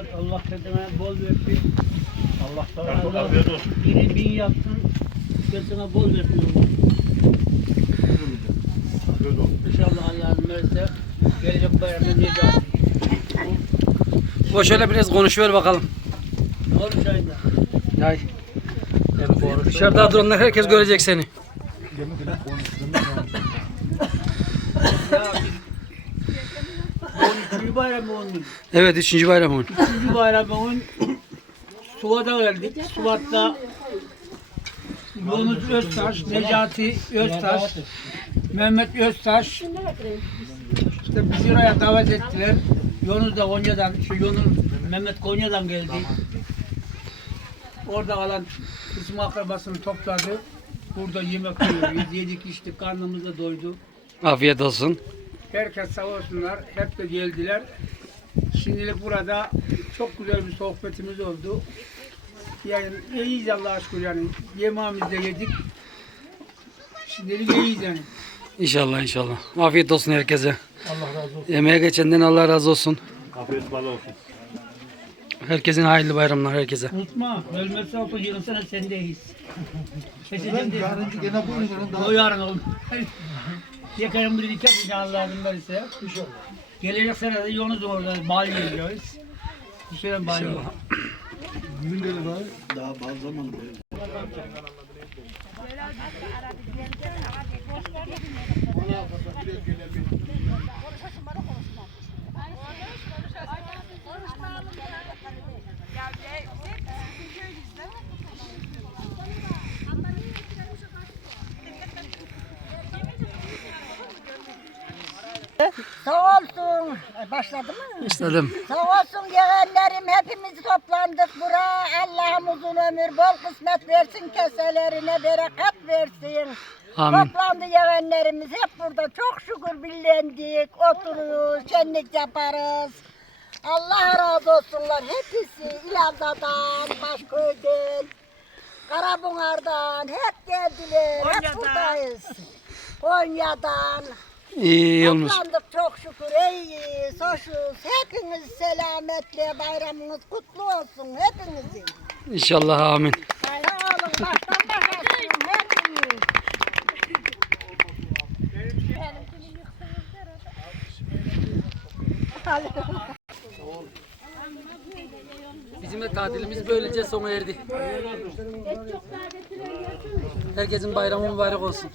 olur. Allah kendime bol versin. Şey. Allah sana Allah afiyet olsun. Biri bin yapsın. Kendine bol versin. Afiyet Allah İnşallah Allah'ın mersi. Gelecek bayramı nicat. Bu şöyle biraz konuşuver bakalım. Doğru şahinde. Yay. Dışarıda duranlar herkes görecek seni. üçüncü bayram oldu. Evet, üçüncü bayram oldu. Üçüncü bayram oldu. Suat'a geldik. Suat'ta Yunus Öztaş, Necati Öztaş, Mehmet Öztaş işte bizi oraya davet ettiler. Yunus da Konya'dan, şu Yunus Mehmet Konya'dan geldi. Orada kalan bizim akrabasını topladı. Burada yemek yiyoruz. Yedik içtik, karnımız da doydu. Afiyet evet. olsun. Herkes sağ olsunlar. Hep de geldiler. Şimdilik burada çok güzel bir sohbetimiz oldu. Yani yiyiz Allah aşkına. Yani. Yemeğimizi de yedik. Şimdilik iyiyiz yani. inşallah inşallah. Afiyet olsun herkese. Allah razı olsun. Yemeğe geçenden Allah razı olsun. Afiyet olsun. Herkesin hayırlı bayramlar herkese. Unutma, ölmezse o yıl sana sendeyiz. Keseceğim de. Yarın gene bu yarın daha. O yarın Yakarım bir dikkat edin Allah'ım ben ise. Gelecek sene de yolunuz orada bal geliyoruz. Bir şey bal yiyeceğiz. Şey işte Bugün var. Daha bazı zamanı var. Sağ olsun. Başladı mı? Başladım. Sağ olsun gelenlerim. Hepimiz toplandık bura. Allah'ım uzun ömür bol kısmet versin keselerine bereket versin. Amin. Toplandı yevenlerimiz hep burada çok şükür billendik, otururuz, kendik yaparız. Allah razı olsunlar hepsi İlanda'dan, Başköy'den, Karabunar'dan hep geldiler, Konya'dan. hep buradayız. Konya'dan. İyi, iyi olmuş. Toplandık çok şükür. Ey soşuz. Hepiniz selametle bayramınız kutlu olsun. Hepinizin. İnşallah amin. Sağ olun. Bizim de tatilimiz böylece sona erdi. Herkesin bayramı mübarek olsun.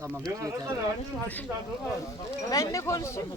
Tamam. Yeterli. Ben de konuşayım?